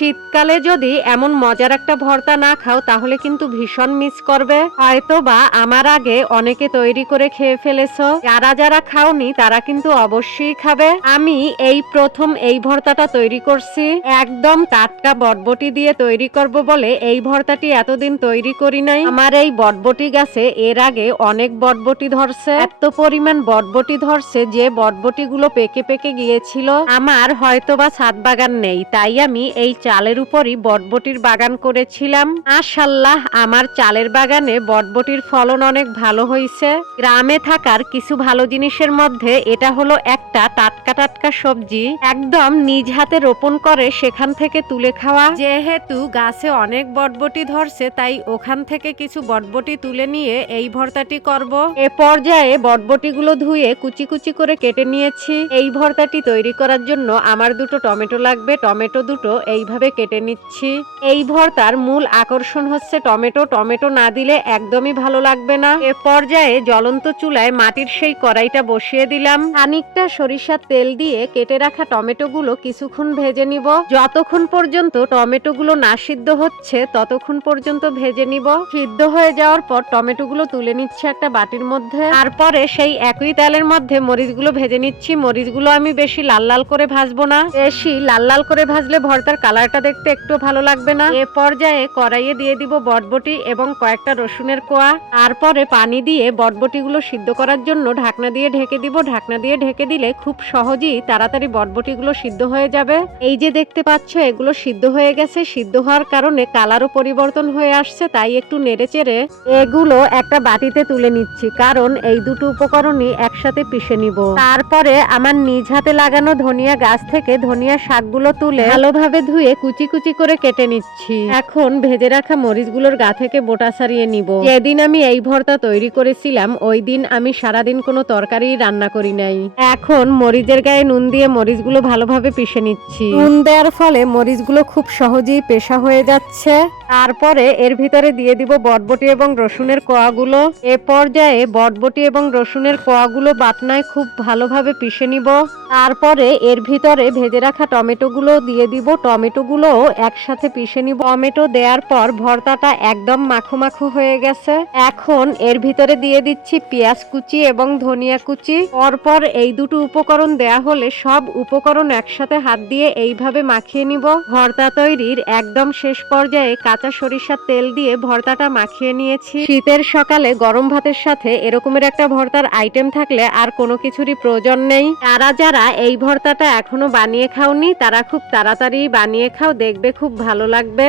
শীতকালে যদি এমন মজার একটা ভর্তা না খাও তাহলে কিন্তু ভীষণ মিস করবে। হয়তো বা আমার আগে অনেকে তৈরি করে খেয়ে ফেলেছো, যারা যারা খাওনি তারা কিন্তু অবশ্যই খাবে। আমি এই প্রথম এই ভর্তাটা তৈরি করছি, একদম টাটকা বটবটি দিয়ে তৈরি করব বলে এই ভর্তাটি এতদিন তৈরি করি নাই। আমার এই বটবটি গাছে এর আগে অনেক বটবটি ধরছে, এত পরিমাণ বটবটি ধরছে যে বটবটি গুলো পেকে পেকে গিয়েছিল। আমার হয়তোবা ছাদ বাগান নেই, তাই আমি এই চালের উপরই বটবটির বাগান করেছিলাম। মাশাআল্লাহ, আমার চালের বাগানে বটবটির ফলন অনেক ভালো হয়েছে। গ্রামে থাকার কিছু ভালো জিনিসের মধ্যে এটা হলো একটা টাটকা টাটকা সবজি, একদম নিজ হাতে রোপণ করে সেখান থেকে তুলে খাওয়া। যেহেতু গাছে অনেক বটবটি ধরছে তাই ওখান থেকে কিছু বটবটি তুলে নিয়ে এই ভর্তাটি করব। এ পর্যায়ে বটবটিগুলো ধুয়ে কুচি কুচি করে কেটে নিয়েছি। এই ভর্তাটি তৈরি করার জন্য আমার দুটো টমেটো লাগবে, টমেটো দুটো এইভাবে কেটে নিচ্ছি। এই ভর্তার মূল আকর্ষণ হচ্ছে টমেটো, টমেটো না দিলে একদমই ভালো লাগবে না। এ পর্যায়ে জ্বলন্ত চুলায় মাটির সেই কড়াইটা বসিয়ে দিলাম। খানিকটা সরিষার তেল দিয়ে কেটে রাখা টমেটোগুলো কিছুক্ষণ ভেজে নিব। যতক্ষণ পর্যন্ত টমেটোগুলো না সিদ্ধ হচ্ছে ততক্ষণ পর্যন্ত ভেজে নিব। সিদ্ধ হয়ে যাওয়ার পর টমেটোগুলো তুলে নিচ্ছে একটা বাটির মধ্যে। তারপরে সেই একই তেলের মধ্যে মরিচগুলো ভেজে নিচ্ছি। মরিচগুলো আমি বেশি লাল লাল করে ভাজবো না, বেশি লাল লাল করে ভাজলে ভর্তার কালারটা দেখতে একটু ভালো লাগবে না। এ পর্যায়ে কড়াইয়ে দিয়ে দিব বটবটি এবং কয়েকটা রসুনের কোয়া। তারপরে পানি দিয়ে বটবটিগুলো সিদ্ধ করার জন্য ঢাকনা দিয়ে ঢেকে দিব। ঢাকনা দিয়ে ঢেকে দিলে খুব সহজেই তাড়াতাড়ি বটবটিগুলো সিদ্ধ হয়ে যাবে। এই যে দেখতে পাচ্ছ এগুলো সিদ্ধ হয়ে গেছে, সিদ্ধ হওয়ার কারণে কালারও পরিবর্তন হয়ে আসছে, তাই একটু নেড়েচেড়ে এগুলো একটা বাটিতে তুলে নিচ্ছি, কারণ এই দুটো উপকরণই একসাথে পিষে নিব। তারপরে আমার নিজ হাতে লাগানো ধনিয়া গাছ থেকে ধনিয়া শাকগুলো তুলে ভালোভাবে ধুয়ে কুচি কুচি করে কেটে নিচ্ছি। এখন ভেজে রাখা মরিচগুলোর গা থেকে বোটা ছাড়িয়ে নিব। যেদিন আমি এই ভর্তা তৈরি করেছিলাম ওই দিন আমি সারাদিন কোনো তরকারি রান্না করি নাই। এখন মরিচের গায়ে নুন দিয়ে মরিচগুলো ভালোভাবে পিষে নিচ্ছি। নুন দেওয়ার ফলে মরিচগুলো খুব সহজেই পেশা হয়ে যাচ্ছে। তারপরে এর ভিতরে দিয়ে দিব বটবটি এবং রসুনের কোয়াগুলো। এ পর্যায়ে বটবটি এবং রসুনের কোয়াগুলো বাটনায় খুব ভালোভাবে পিষে নিব। তারপরে এর ভিতরে ভেজে রাখা টমেটোগুলো দিয়ে দিব। টমেটোগুলো একসাথে পিষে নিব। টমেটো দেওয়ার পর ভর্তাটা একদম মাখো মাখো হয়ে গেছে। এখন এর ভিতরে দিয়ে দিচ্ছি পেঁয়াজ কুচি এবং ধনিয়া কুচি। পরপর এই দুটো উপকরণ দেয়া হলে সব উপকরণ একসাথে হাত দিয়ে এইভাবে মাখিয়ে নিব। ভর্তা তৈরির একদম শেষ পর্যায়ে কাঁচা সরিষার তেল দিয়ে ভর্তাটা মাখিয়ে নিয়েছি। শীতের সকালে গরম ভাতের সাথে এরকমের একটা ভর্তার আইটেম থাকলে আর কোনো কিছুরই প্রয়োজন নেই। যারা যারা এই ভর্তাটা এখনো বানিয়ে খাওনি তারা খুব তাড়াতাড়ি বানিয়ে খাও, দেখবে খুব ভালো লাগবে।